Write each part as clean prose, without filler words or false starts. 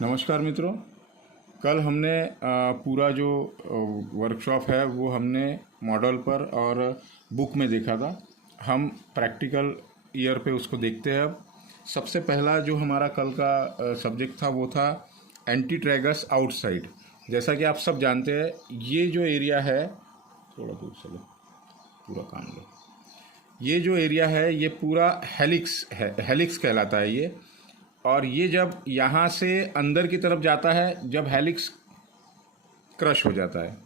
नमस्कार मित्रों। कल हमने पूरा जो वर्कशॉप है वो हमने मॉडल पर और बुक में देखा था। हम प्रैक्टिकल ईयर पे उसको देखते हैं। अब सबसे पहला जो हमारा कल का सब्जेक्ट था वो था एंटी ट्रैगस आउटसाइड। जैसा कि आप सब जानते हैं, ये जो एरिया है, थोड़ा दूर चलो, पूरा काम लो। ये जो एरिया है ये पूरा हेलिक्स है, हेलिक्स कहलाता है ये। और ये जब यहाँ से अंदर की तरफ जाता है, जब हेलिक्स क्रश हो जाता है,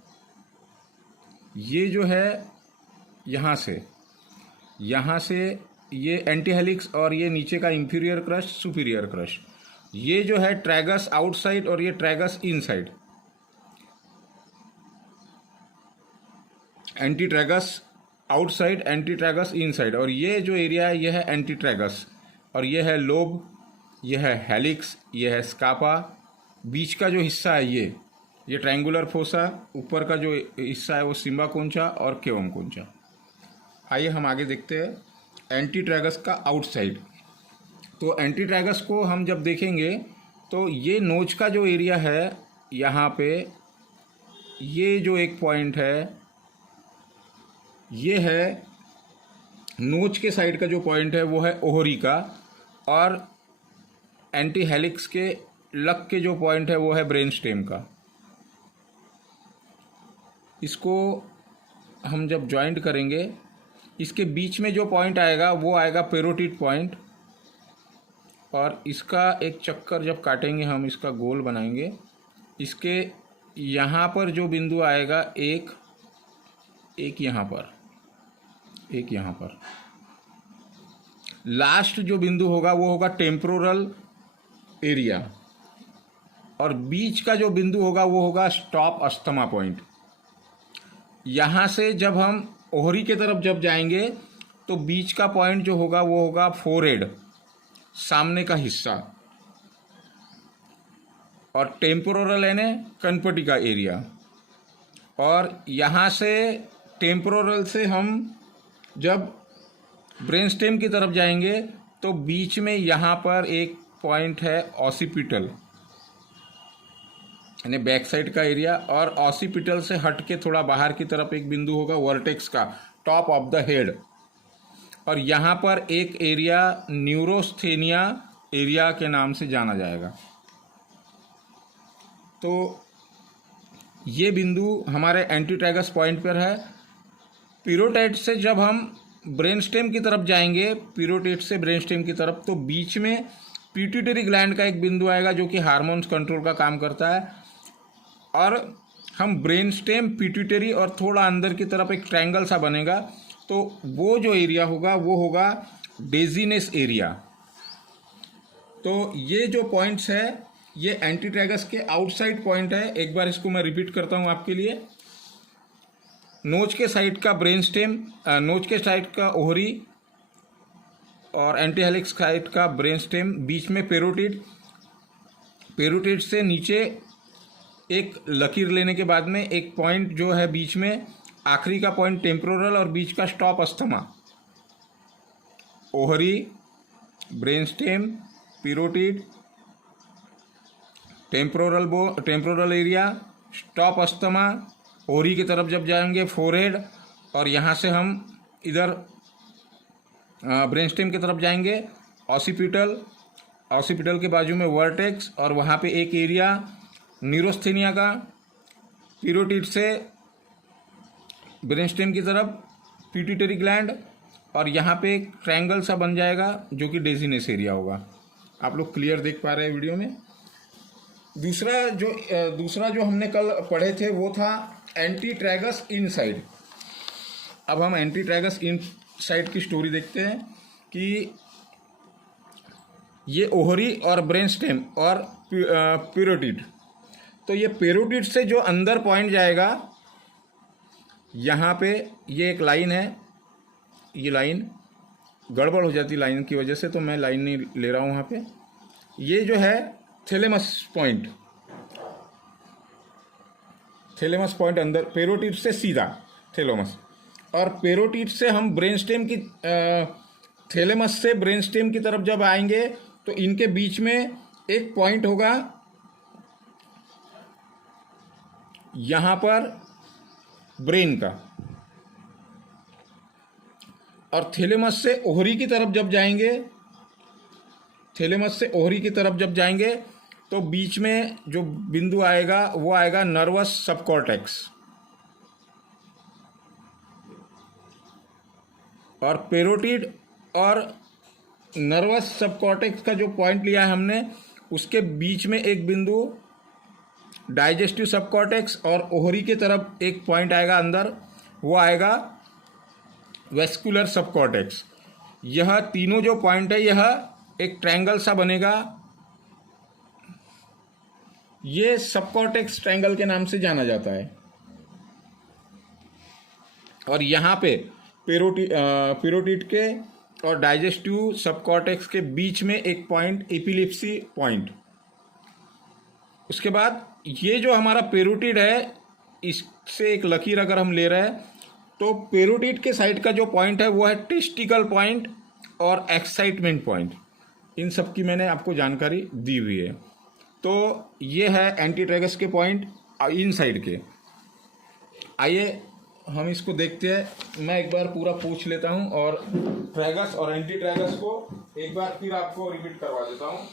ये जो है यहाँ से ये एंटी हेलिक्स और ये नीचे का इंफीरियर क्रश, सुपीरियर क्रश, ये जो है ट्रैगस आउटसाइड और ये tragus inside. Anti tragus outside, anti tragus inside, और ये जो एरिया है ये है एंटी ट्रैगस, और ये है लोब, यह है हेलिक्स, यह है स्कापा। बीच का जो हिस्सा है ये ट्रायंगुलर फोसा, ऊपर का जो हिस्सा है वो सिम्बा कोंचा और केवम कोंचा। आइए हम आगे देखते हैं एंटी ट्रैगस का आउटसाइड। तो एंटी ट्रैगस को हम जब देखेंगे तो ये नोच का जो एरिया है, यहाँ पे ये जो एक पॉइंट है, ये है नोच के साइड का जो पॉइंट है वो है ओहरी का, और एंटी हेलिक्स के लक के जो पॉइंट है वो है ब्रेन स्टेम का। इसको हम जब जॉइंट करेंगे, इसके बीच में जो पॉइंट आएगा वो आएगा पेरोटिड पॉइंट, और इसका एक चक्कर जब काटेंगे हम, इसका गोल बनाएंगे, इसके यहाँ पर जो बिंदु आएगा, एक यहाँ पर, एक यहाँ पर, लास्ट जो बिंदु होगा वो होगा टेम्पोरल एरिया, और बीच का जो बिंदु होगा वो होगा स्टॉप अस्थमा पॉइंट। यहाँ से जब हम ओहरी के तरफ जब जाएंगे तो बीच का पॉइंट जो होगा वो होगा फोरहेड, सामने का हिस्सा, और टेम्पोरल यानी कनपटी का एरिया। और यहाँ से टेम्पोरल से हम जब ब्रेन स्टेम की तरफ जाएंगे तो बीच में यहाँ पर एक पॉइंट है ऑसिपिटल, यानी बैक साइड का एरिया, और ऑसिपिटल से हट के थोड़ा बाहर की तरफ एक बिंदु होगा वर्टेक्स का, टॉप ऑफ द हेड। और यहाँ पर एक एरिया न्यूरोस्थेनिया एरिया के नाम से जाना जाएगा। तो ये बिंदु हमारे एंटी ट्रैगस पॉइंट पर है। पीरोटाइट से जब हम ब्रेन स्टेम की तरफ जाएंगे, पीरोटाइट से ब्रेन स्टेम की तरफ, तो बीच में पिट्यूटरी ग्लैंड का एक बिंदु आएगा जो कि हार्मोन्स कंट्रोल का काम करता है। और हम ब्रेन स्टेम, पिट्यूटरी और थोड़ा अंदर की तरफ एक ट्रायंगल सा बनेगा, तो वो जो एरिया होगा वो होगा डेजीनेस एरिया। तो ये जो पॉइंट्स है ये एंटी ट्रैगस के आउटसाइड पॉइंट है। एक बार इसको मैं रिपीट करता हूँ आपके लिए। नोच के साइड का ब्रेन स्टेम, नोच के साइड का ओहरी, और एंटी हेलिक्स साइड का ब्रेन स्टेम, बीच में पेरोटिड, पेरोटिड से नीचे एक लकीर लेने के बाद में एक पॉइंट जो है बीच में, आखिरी का पॉइंट टेम्पोरल, और बीच का stop asthma. Ohri, brain stem, parotid, temporal area, stop asthma, Ohri की तरफ जब जाएंगे फोरहेड, और यहाँ से हम इधर ब्रेन स्टेम की तरफ जाएंगे ऑसिपिटल, ऑसिपिटल के बाजू में वर्टेक्स, और वहाँ पे एक एरिया न्यूरोस्थेनिया का, पीरोटिड से ब्रेन स्टेम की तरफ पिट्यूटरी ग्लैंड, और यहाँ पे एक ट्रायंगल सा बन जाएगा जो कि डेजीनेस एरिया होगा। आप लोग क्लियर देख पा रहे हैं वीडियो में। दूसरा जो हमने कल पढ़े थे वो था एंटी ट्रैगस इनसाइड। अब हम एंटी ट्रैगस इनसाइड की स्टोरी देखते हैं कि ये ओहरी और ब्रेन स्टेम और पेरोटिड, तो ये पेरोटिड से जो अंदर पॉइंट जाएगा, यहाँ पे ये एक लाइन है, ये लाइन गड़बड़ हो जाती लाइन की वजह से, तो मैं लाइन नहीं ले रहा हूँ वहाँ पे। ये जो है थैलेमस पॉइंट, थैलेमस पॉइंट अंदर, पेरोटिड से सीधा थैलेमस, और पेरोटिड से हम ब्रेन स्टेम की, थैलेमस से ब्रेन स्टेम की तरफ जब आएंगे तो इनके बीच में एक पॉइंट होगा यहाँ पर ब्रेन का, और थैलेमस से ओहरी की तरफ जब जाएंगे, थैलेमस से ओहरी की तरफ जब जाएंगे तो बीच में जो बिंदु आएगा वो आएगा नर्वस सबकॉर्टेक्स, और पेरोटिड और नर्वस सबकॉर्टेक्स का जो पॉइंट लिया है हमने, उसके बीच में एक बिंदु डाइजेस्टिव सबकॉर्टेक्स, और ओहरी की तरफ एक पॉइंट आएगा अंदर, वो आएगा वेस्कुलर सबकॉर्टेक्स। यह तीनों जो पॉइंट है यह एक ट्रायंगल सा बनेगा, ये सबकॉर्टेक्स ट्रायंगल के नाम से जाना जाता है। और यहाँ पे पेरोटिड के और डाइजेस्टिव सबकॉर्टेक्स के बीच में एक पॉइंट एपिलेप्सी पॉइंट। उसके बाद ये जो हमारा पेरोटिड है, इससे एक लकीर अगर हम ले रहे हैं तो पेरोटिड के साइड का जो पॉइंट है वो है टेस्टिकल पॉइंट और एक्साइटमेंट पॉइंट। इन सब की मैंने आपको जानकारी दी हुई है। तो ये है एंटी ट्रैगस के पॉइंट इन साइड के। आइए हम इसको देखते हैं। मैं एक बार पूरा पूछ लेता हूं और ट्रैगस और एंटी ट्रैगस को एक बार फिर आपको रिपीट करवा देता हूं।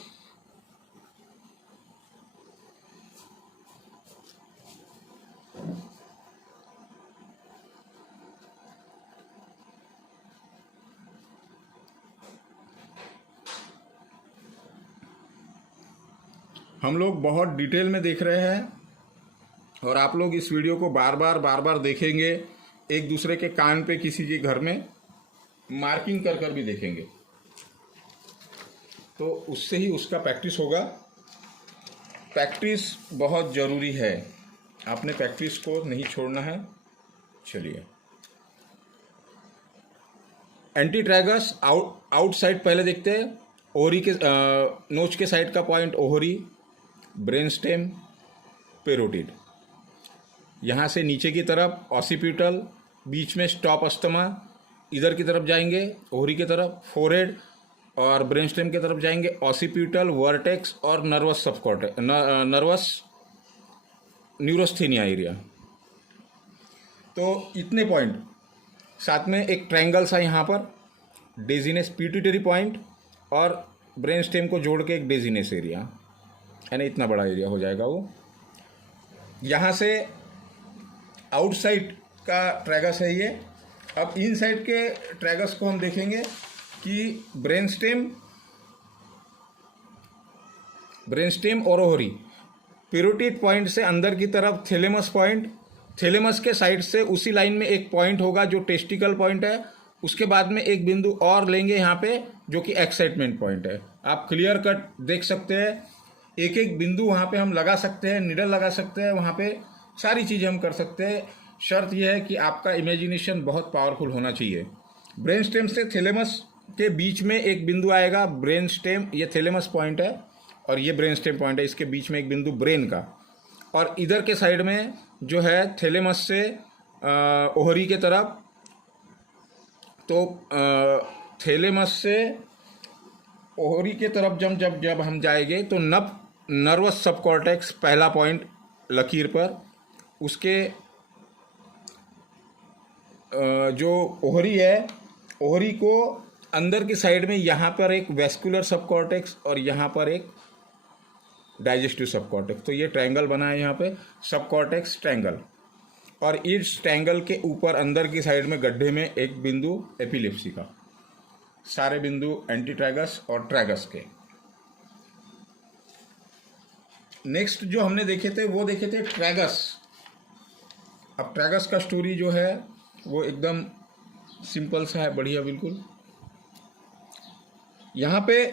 हम लोग बहुत डिटेल में देख रहे हैं और आप लोग इस वीडियो को बार बार देखेंगे, एक दूसरे के कान पे किसी के घर में मार्किंग कर भी देखेंगे, तो उससे ही उसका प्रैक्टिस होगा। प्रैक्टिस बहुत ज़रूरी है, आपने प्रैक्टिस को नहीं छोड़ना है। चलिए, एंटी ट्रैगस आउटसाइड पहले देखते हैं। ओहरी के नोच के साइड का point Ohri, brain stem, parotid. यहाँ से नीचे की तरफ ऑसिपिटल, बीच में स्टॉप अस्थमा, इधर की तरफ जाएंगे ओहरी की तरफ फोरहेड, और ब्रेन स्टेम की तरफ जाएंगे ऑसिपिटल, वर्टेक्स और नर्वस सबकॉर्टेक्स, नर्वस न्यूरोस्थेनिया एरिया। तो इतने पॉइंट, साथ में एक ट्रायंगल सा यहाँ पर डेजिनेस पिट्यूटरी पॉइंट और ब्रेन स्टेम को जोड़ के एक डेजिनेस एरिया, यानी इतना बड़ा एरिया हो जाएगा वो। यहाँ से आउटसाइड का ट्रैगस है ये। अब इन साइड के ट्रैगस को हम देखेंगे कि ब्रेन स्टेम और ओहरी, पेरोटिड पॉइंट से अंदर की तरफ थैलेमस पॉइंट, थैलेमस के साइड से उसी लाइन में एक पॉइंट होगा जो टेस्टिकल पॉइंट है। उसके बाद में एक बिंदु और लेंगे यहाँ पे जो कि एक्साइटमेंट पॉइंट है। आप क्लियर कट देख सकते हैं, एक एक बिंदु वहाँ पे हम लगा सकते हैं, निडल लगा सकते हैं, वहाँ पे सारी चीज़ें हम कर सकते हैं। शर्त यह है कि आपका इमेजिनेशन बहुत पावरफुल होना चाहिए। ब्रेन स्टेम से थैलेमस के बीच में एक बिंदु आएगा, ब्रेन स्टेम, ये थैलेमस पॉइंट है और ये ब्रेन स्टेम पॉइंट है, इसके बीच में एक बिंदु ब्रेन का, और इधर के साइड में जो है थैलेमस से ओहरी के तरफ, तो थैलेमस से ओहरी के तरफ जब हम जाएंगे तो नर्वस सबकॉर्टेक्स पहला पॉइंट लकीर पर, उसके जो ओहरी है, ओहरी को अंदर की साइड में यहाँ पर एक वेस्कुलर सबकॉर्टेक्स और यहाँ पर एक डाइजेस्टिव सबकॉर्टेक्स। तो ये ट्रायंगल बना है यहाँ पे, सबकॉर्टेक्स ट्रायंगल, और इस ट्रायंगल के ऊपर अंदर की साइड में गड्ढे में एक बिंदु एपिलेप्सी का। सारे बिंदु एंटी ट्रैगस और ट्रैगस के। नेक्स्ट जो हमने देखे थे वो देखे थे ट्रैगस। अब ट्रैगस का स्टोरी जो है वो एकदम सिंपल सा है, बढ़िया बिल्कुल। यहाँ पे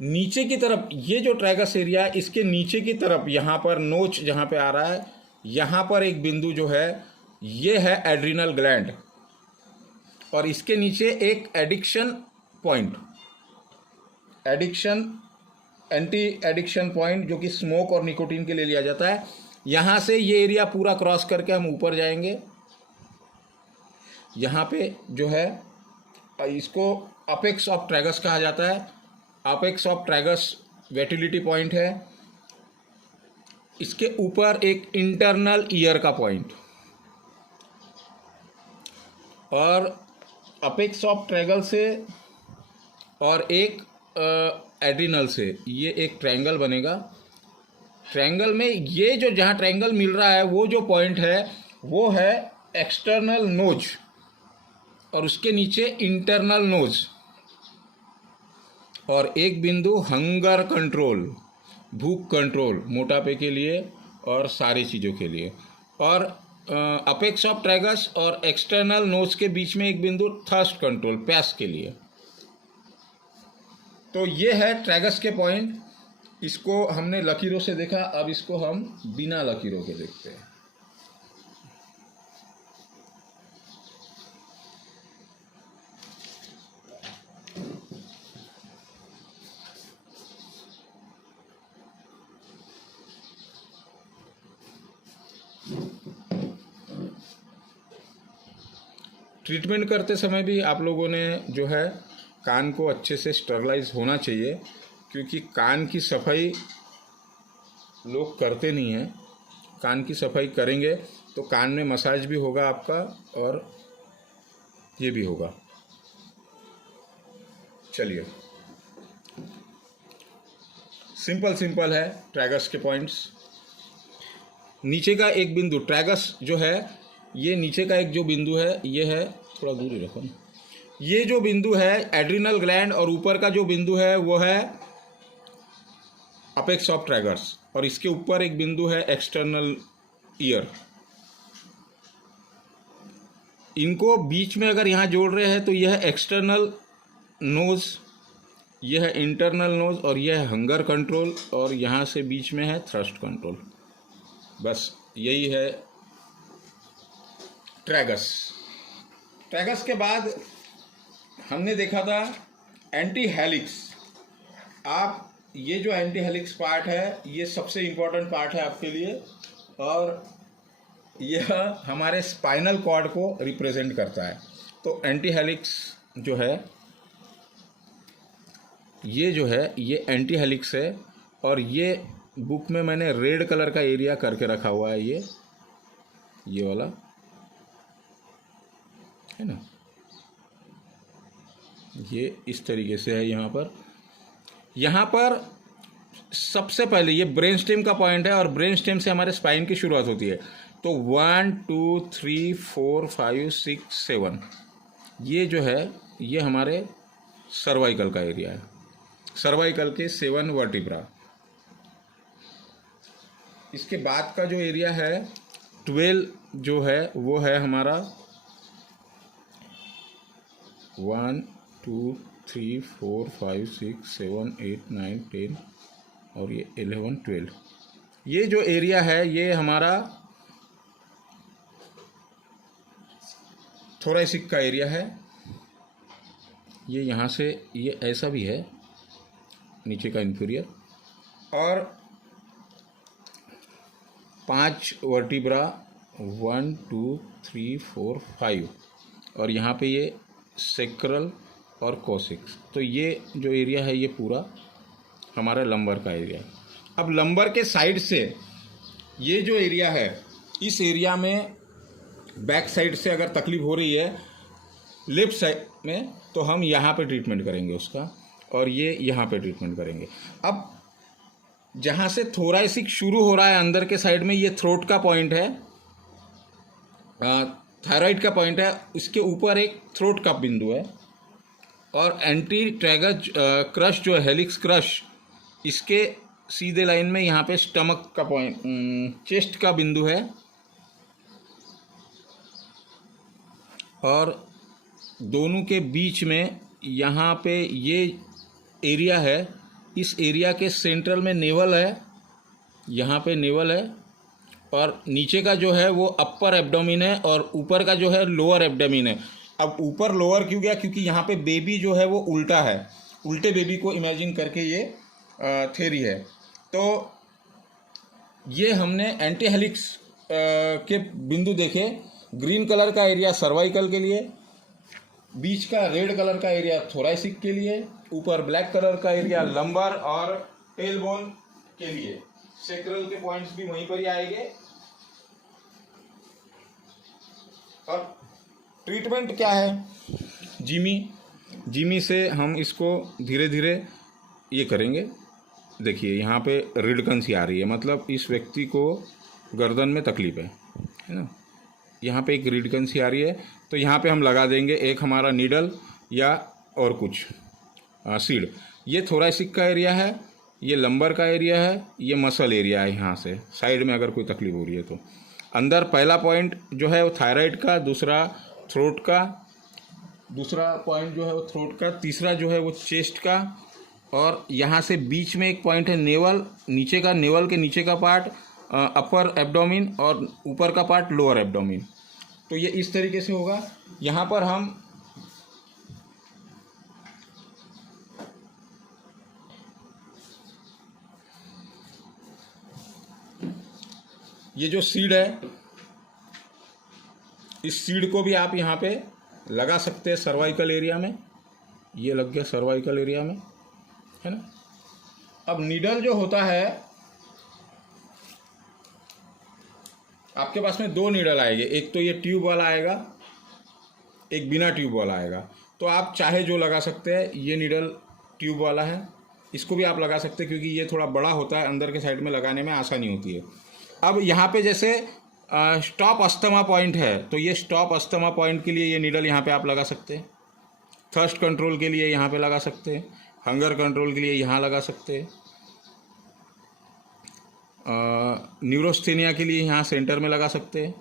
नीचे की तरफ ये जो ट्रैगस एरिया है, इसके नीचे की तरफ यहाँ पर नोच जहाँ पे आ रहा है, यहाँ पर एक बिंदु जो है ये है एड्रिनल ग्लैंड, और इसके नीचे एक addiction point, anti addiction point, जो कि स्मोक और निकोटीन के लिए लिया जाता है। यहाँ से ये एरिया पूरा क्रॉस करके हम ऊपर जाएंगे। यहाँ पे जो है इसको अपेक्स ऑफ ट्रैगस कहा जाता है। अपेक्स ऑफ ट्रैगस वेटिलिटी पॉइंट है। इसके ऊपर एक इंटरनल ईयर का पॉइंट, और अपेक्स ऑफ ट्रायंगल से और एक एड्रिनल से ये एक ट्रायंगल बनेगा। ट्रायंगल में ये जो जहाँ ट्रायंगल मिल रहा है वो जो पॉइंट है वो है एक्सटर्नल नोज, और उसके नीचे इंटरनल नोज, और एक बिंदु हंगर कंट्रोल, भूख कंट्रोल, मोटापे के लिए और सारी चीज़ों के लिए, और अपेक्स ऑफ ट्रैगस और एक्सटर्नल नोज के बीच में एक बिंदु थर्स्ट कंट्रोल, प्यास के लिए। तो ये है ट्रैगस के पॉइंट। इसको हमने लकीरों से देखा, अब इसको हम बिना लकीरों के देखते हैं। ट्रीटमेंट करते समय भी आप लोगों ने जो है कान को अच्छे से स्टरलाइज होना चाहिए, क्योंकि कान की सफाई लोग करते नहीं हैं। कान की सफाई करेंगे तो कान में मसाज भी होगा आपका, और ये भी होगा। चलिए, सिंपल है ट्रैगस के पॉइंट्स। नीचे का एक बिंदु ट्रैगस जो है, ये नीचे का एक जो बिंदु है ये है, थोड़ा दूर ही रखो ना, ये जो बिंदु है एड्रिनल ग्लैंड, और ऊपर का जो बिंदु है वो है अपेक्स ऑफ ट्रैगस, और इसके ऊपर एक बिंदु है एक्सटर्नल ईयर। इनको बीच में अगर यहाँ जोड़ रहे हैं तो यह है एक्सटर्नल नोज, यह है इंटरनल नोज, और यह है हंगर कंट्रोल, और यहाँ से बीच में है थ्रस्ट कंट्रोल। बस यही है ट्रैगस। ट्रैगस के बाद हमने देखा था एंटी हेलिक्स। आप ये जो एंटी हेलिक्स पार्ट है ये सबसे इम्पोर्टेंट पार्ट है आपके लिए, और यह हमारे स्पाइनल कॉर्ड को रिप्रेजेंट करता है। तो एंटी हेलिक्स जो है ये एंटी हेलिक्स है, और ये बुक में मैंने रेड कलर का एरिया करके रखा हुआ है, ये वाला है ना, ये इस तरीके से है। यहाँ पर सबसे पहले ये ब्रेन स्टेम का पॉइंट है, और ब्रेन स्टेम से हमारे स्पाइन की शुरुआत होती है। तो 1 2 3 4 5 6 7 ये जो है ये हमारे सर्वाइकल का एरिया है, सर्वाइकल के 7 वर्टिब्रा। इसके बाद का जो एरिया है 12 जो है वो है हमारा 1 2 3 4 5 6 7 8 9 10 और ये 11 12। ये जो एरिया है ये हमारा थोरैसिक का एरिया है। ये यहाँ से ये ऐसा भी है नीचे का इंफीरियर, और 5 वर्टिब्रा 1 2 3 4 5, और यहाँ पे ये सेक्रल और कोसिक्स। तो ये जो एरिया है ये पूरा हमारा लंबर का एरिया है। अब लंबर के साइड से ये जो एरिया है, इस एरिया में बैक साइड से अगर तकलीफ हो रही है लेफ्ट साइड में, तो हम यहाँ पे ट्रीटमेंट करेंगे उसका, और ये यहाँ पे ट्रीटमेंट करेंगे। अब जहाँ से थोरैसिक शुरू हो रहा है अंदर के साइड में, ये थ्रोट का पॉइंट है, थायराइड का पॉइंट है, उसके ऊपर एक थ्रोट का बिंदु है, और एंटी ट्रैगस क्रश जो है हेलिक्स क्रश, इसके सीधे लाइन में यहाँ पे स्टमक का पॉइंट, चेस्ट का बिंदु है, और दोनों के बीच में यहाँ पे ये एरिया है। इस एरिया के सेंट्रल में नेवल है, यहाँ पे नेवल है, और नीचे का जो है वो अपर एब्डोमिन है, और ऊपर का जो है लोअर एब्डोमिन है। अब ऊपर लोअर क्यों गया? क्योंकि यहाँ पे बेबी जो है वो उल्टा है, उल्टे बेबी को इमेजिन करके ये थ्योरी है। तो ये हमने एंटी हेलिक्स के बिंदु देखे। ग्रीन कलर का एरिया सर्वाइकल के लिए, बीच का रेड कलर का एरिया थोरैसिक के लिए, ऊपर ब्लैक कलर का एरिया लंबर और टेल बोन के लिए। सेक्रल के पॉइंट्स भी वहीं पर ही आएंगे। और ट्रीटमेंट क्या है, जिमी से हम इसको धीरे धीरे ये करेंगे। देखिए यहाँ पे रिडकन आ रही है, मतलब इस व्यक्ति को गर्दन में तकलीफ है ना। यहाँ पे एक रिडकन आ रही है, तो यहाँ पे हम लगा देंगे एक हमारा नीडल या और कुछ सीड। ये थोरैसिक का एरिया है, ये लंबर का एरिया है, ये मसल एरिया है। यहाँ से साइड में अगर कोई तकलीफ हो रही है तो अंदर पहला पॉइंट जो है वो थायराइड का, दूसरा थ्रोट का, दूसरा पॉइंट जो है वो थ्रोट का, तीसरा जो है वो चेस्ट का, और यहाँ से बीच में एक पॉइंट है नेवल, नीचे का, नेवल के नीचे का पार्ट अपर एब्डोमिन और ऊपर का पार्ट लोअर एब्डोमिन। तो ये इस तरीके से होगा। यहाँ पर हम ये जो सीड है, इस सीड को भी आप यहाँ पे लगा सकते हैं सर्वाइकल एरिया में। ये लग गया सर्वाइकल एरिया में, है ना। अब नीडल जो होता है, आपके पास में दो नीडल आएंगे, एक तो ये ट्यूब वाला आएगा, एक बिना ट्यूब वाला आएगा। तो आप चाहे जो लगा सकते हैं। ये नीडल ट्यूब वाला है, इसको भी आप लगा सकते हैं क्योंकि ये थोड़ा बड़ा होता है, अंदर के साइड में लगाने में आसानी होती है। अब यहाँ पे जैसे स्टॉप अस्थमा पॉइंट है, तो ये स्टॉप अस्थमा पॉइंट के लिए ये नीडल यहाँ पे आप लगा सकते हैं। थर्स्ट कंट्रोल के लिए यहाँ पे लगा सकते हैं, हंगर कंट्रोल के लिए यहाँ लगा सकते हैं, न्यूरोस्थेनिया के लिए यहाँ सेंटर में लगा सकते हैं,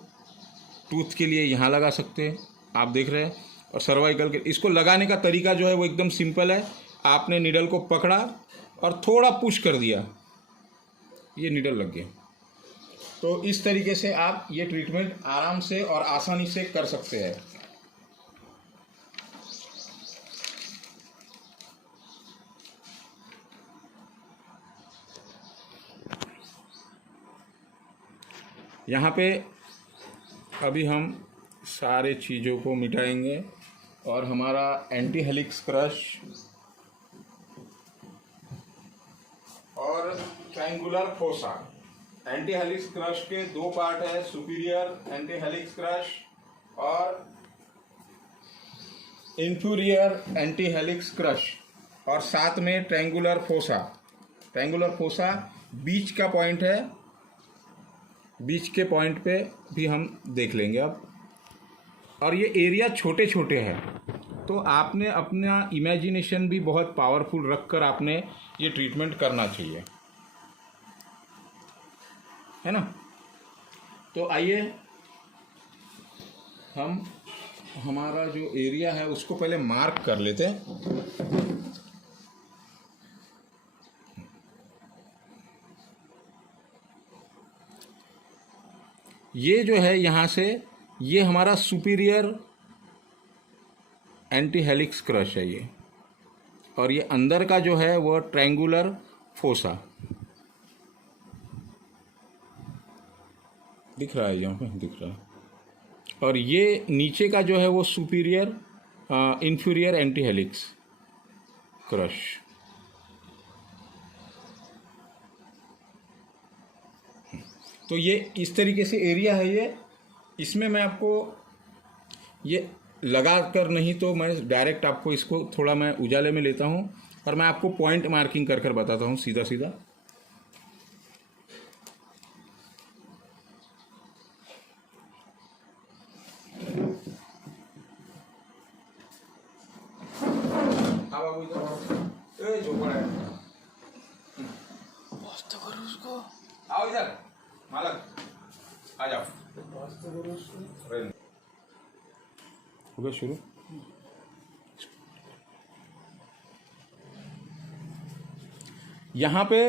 टूथ के लिए यहाँ लगा सकते हैं, आप देख रहे हैं। और सर्वाइकल के, इसको लगाने का तरीका जो है वो एकदम सिंपल है। आपने नीडल को पकड़ा और थोड़ा पुश कर दिया, ये नीडल लग गया। तो इस तरीके से आप ये ट्रीटमेंट आराम से और आसानी से कर सकते हैं। यहाँ पे अभी हम सारे चीज़ों को मिटाएंगे और हमारा एंटी हेलिक्स क्रश और triangular fossa. Anti helix crush के दो पार्ट है, सुपीरियर एंटी हेलिक्स क्रश और इंफीरियर एंटी हेलिक्स क्रश, और साथ में ट्रायंगुलर फोसा। ट्रायंगुलर फोसा बीच का पॉइंट है, बीच के पॉइंट पे भी हम देख लेंगे अब। और ये एरिया छोटे छोटे हैं, तो आपने अपना इमेजिनेशन भी बहुत पावरफुल रखकर आपने ये ट्रीटमेंट करना चाहिए, है ना। तो आइए हम हमारा जो एरिया है उसको पहले मार्क कर लेते हैं। ये जो है यहाँ से, ये हमारा सुपीरियर एंटी हेलिक्स क्रश है ये, और ये अंदर का जो है वो ट्रायंगुलर फोसा दिख रहा है, यहाँ पे दिख रहा है। और ये नीचे का जो है वो superior inferior anti helix crush. तो ये इस तरीके से एरिया है ये। इसमें मैं आपको ये लगा कर नहीं, तो मैं डायरेक्ट आपको इसको थोड़ा मैं उजाले में लेता हूँ और मैं आपको पॉइंट मार्किंग कर कर बताता हूँ सीधा सीधा। आओ इधर मालक, आ जाओ। हो गया शुरू। यहाँ पे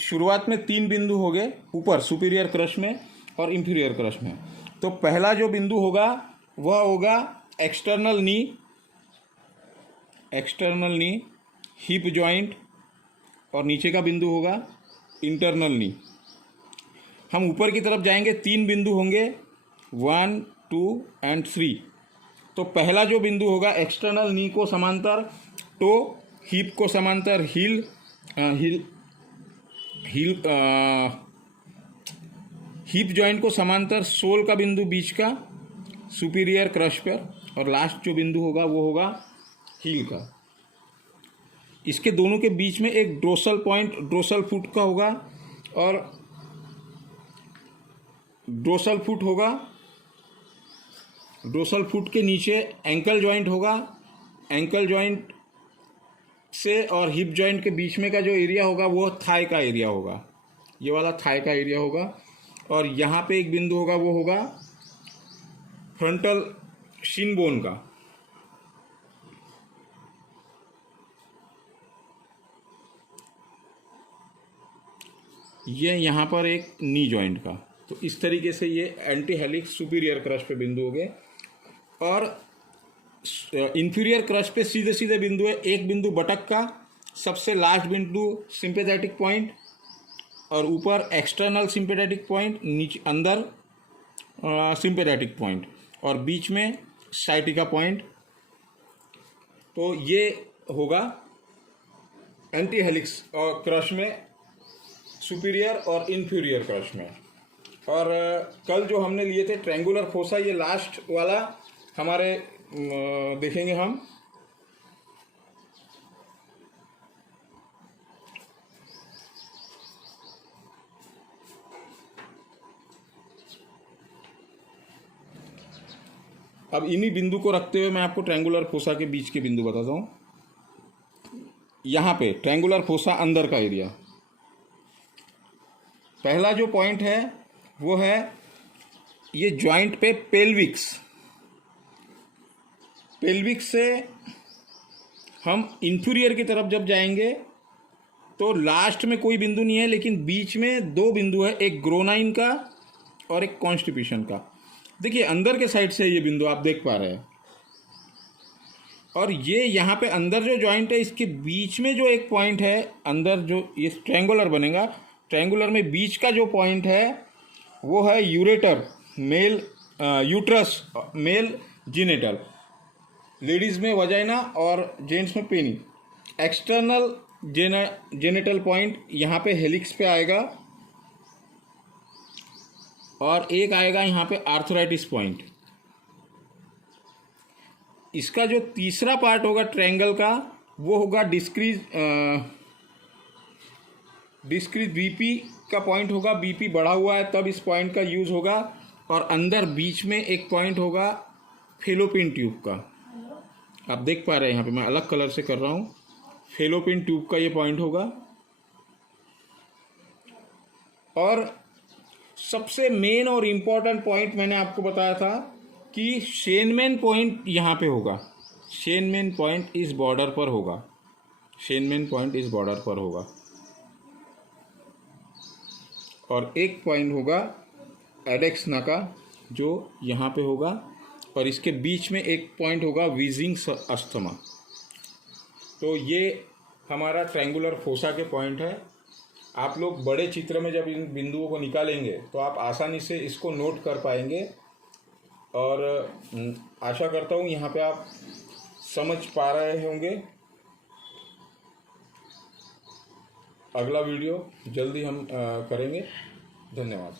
शुरुआत में 3 बिंदु हो गए, ऊपर सुपीरियर क्रश में और इंफीरियर क्रश में। तो पहला जो बिंदु होगा वह होगा एक्सटर्नल नी, हिप जॉइंट, और नीचे का बिंदु होगा इंटरनल नी। हम ऊपर की तरफ जाएंगे, 3 बिंदु होंगे, 1, 2 एंड 3। तो पहला जो बिंदु होगा एक्सटर्नल नी को समांतर, टो, हिप को समांतर हील हिप जॉइंट को समांतर सोल का बिंदु बीच का सुपीरियर क्रश पर, और लास्ट जो बिंदु होगा वो होगा हील का। इसके दोनों के बीच में एक ड्रोसल पॉइंट ड्रोसल फुट का होगा, और ड्रोसल फुट होगा। ड्रोसल फुट के नीचे एंकल जॉइंट होगा। एंकल जॉइंट से और हिप जॉइंट के बीच में का जो एरिया होगा वो थाई का एरिया होगा, ये वाला थाई का एरिया होगा। और यहाँ पे एक बिंदु होगा, वो होगा फ्रंटल शिन बोन का। ये यहाँ पर एक नी जॉइंट का। तो इस तरीके से ये एंटी हेलिक्स सुपीरियर क्रश पे बिंदु हो गए, और इंफीरियर क्रश पे सीधे सीधे बिंदु है। एक बिंदु बटक का, सबसे लास्ट बिंदु सिंपैथेटिक पॉइंट, और ऊपर एक्सटर्नल सिंपैथेटिक पॉइंट, नीचे अंदर सिंपैथेटिक पॉइंट, और बीच में साइटिका पॉइंट। तो ये होगा एंटी हेलिक्स और क्रश में, सुपीरियर और इन्फीरियर क्रश में। और कल जो हमने लिए थे ट्रायंगुलर फोसा, ये लास्ट वाला हमारे देखेंगे हम। अब इन्हीं बिंदु को रखते हुए मैं आपको ट्रायंगुलर फोसा के बीच के बिंदु बताता हूं। यहां पे ट्रायंगुलर फोसा अंदर का एरिया, पहला जो पॉइंट है वो है ये जॉइंट पे पेल्विक्स। पेल्विक्स से हम इंफीरियर की तरफ जब जाएंगे तो लास्ट में कोई बिंदु नहीं है, लेकिन बीच में दो बिंदु है, एक ग्रोनाइन का और एक कॉन्स्टिपेशन का। देखिए अंदर के साइड से ये बिंदु आप देख पा रहे हैं, और ये यहाँ पे अंदर जो जॉइंट है इसके बीच में जो एक पॉइंट है अंदर, जो ये ट्रायंगुलर बनेगा, ट्रायंगुलर में बीच का जो पॉइंट है वो है ureter, male uterus, male genital, ladies में वजाइना और जेंट्स में पेनी। एक्सटर्नल जेनेटल पॉइंट यहाँ पे हेलिक्स पे आएगा, और एक आएगा यहाँ पे आर्थराइटिस पॉइंट। इसका जो तीसरा पार्ट होगा ट्रायंगल का वो होगा डिस्क्रीज बीपी का पॉइंट होगा। बीपी बढ़ा हुआ है तब इस पॉइंट का यूज होगा, और अंदर बीच में एक पॉइंट होगा फेलोपियन ट्यूब का। आप देख पा रहे हैं यहाँ पे मैं अलग कलर से कर रहा हूँ, फेलोपियन ट्यूब का ये पॉइंट होगा। और सबसे मेन और इम्पॉर्टेंट पॉइंट मैंने आपको बताया था कि शेनमैन पॉइंट यहाँ पे होगा। शेनमैन पॉइंट इस बॉर्डर पर होगा, शेनमैन पॉइंट इस बॉर्डर पर होगा, और एक पॉइंट होगा एडेक्स नाका जो यहाँ पे होगा, और इसके बीच में एक पॉइंट होगा वीजिंग अस्थमा। तो ये हमारा ट्रायंगुलर फोसा के पॉइंट है। आप लोग बड़े चित्र में जब इन बिंदुओं को निकालेंगे तो आप आसानी से इसको नोट कर पाएंगे, और आशा करता हूँ यहाँ पे आप समझ पा रहे होंगे। अगला वीडियो जल्दी हम करेंगे। धन्यवाद।